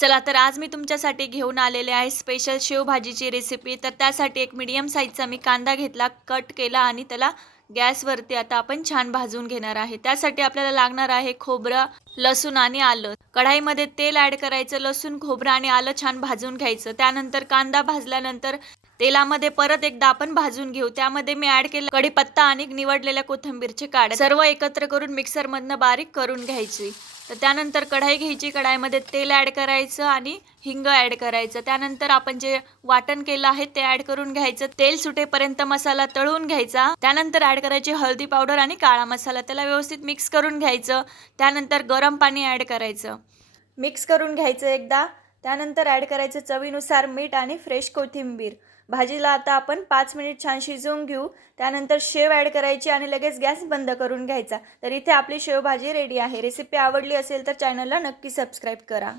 चला तर आज मी तुमच्यासाठी घेऊन आलेले आहे स्पेशल शेवभाजीची रेसिपी। तर त्यासाठी एक मीडियम साईजचा मी कांदा घेतला, कट केला आणि त्याला गॅसवरती आता आपण छान भाजून घेणार आहे। त्यासाठी आपल्याला लागणार आहे खोबरं, लसूण आणि आलं। कढाईमध्ये तेल ॲड करायचं, लसूण, खोबरं आणि आलं छान भाजून घ्यायचं। त्यानंतर कांदा भाजल्यानंतर तेलामध्ये परत एकदा आपण भाजून घेऊ। त्यामध्ये मी ॲड केलं कढीपत्ता आणि निवडलेल्या कोथिंबीरचे काड्या, सर्व एकत्र करून मिक्सरमधनं बारीक करून घ्यायची। तर त्यानंतर कढाई घ्यायची, कढाईमध्ये तेल ॲड करायचं आणि हिंग ॲड करायचं। त्यानंतर आपण जे वाटण केलं आहे ते ॲड करून घ्यायचं। तेल सुटेपर्यंत मसाला तळून घ्यायचा। त्यानंतर ॲड करायची हळदी पावडर आणि काळा मसाला, त्याला व्यवस्थित मिक्स करून घ्यायचं। त्यानंतर गरम पाणी ॲड करायचं, मिक्स करून घ्यायचं एकदा। त्यानंतर ॲड करायचं चवीनुसार मीठ आणि फ्रेश कोथिंबीर। भाजीला आता आपण 5 मिनिट छान शिजवून घेऊ। त्यानंतर शेव ॲड करायची आणि लगेच गॅस बंद करून घ्यायचा। तर इथे आपली शेवभाजी रेडी आहे। रेसिपी आवडली असेल तर चॅनलला नक्की सबस्क्राईब करा।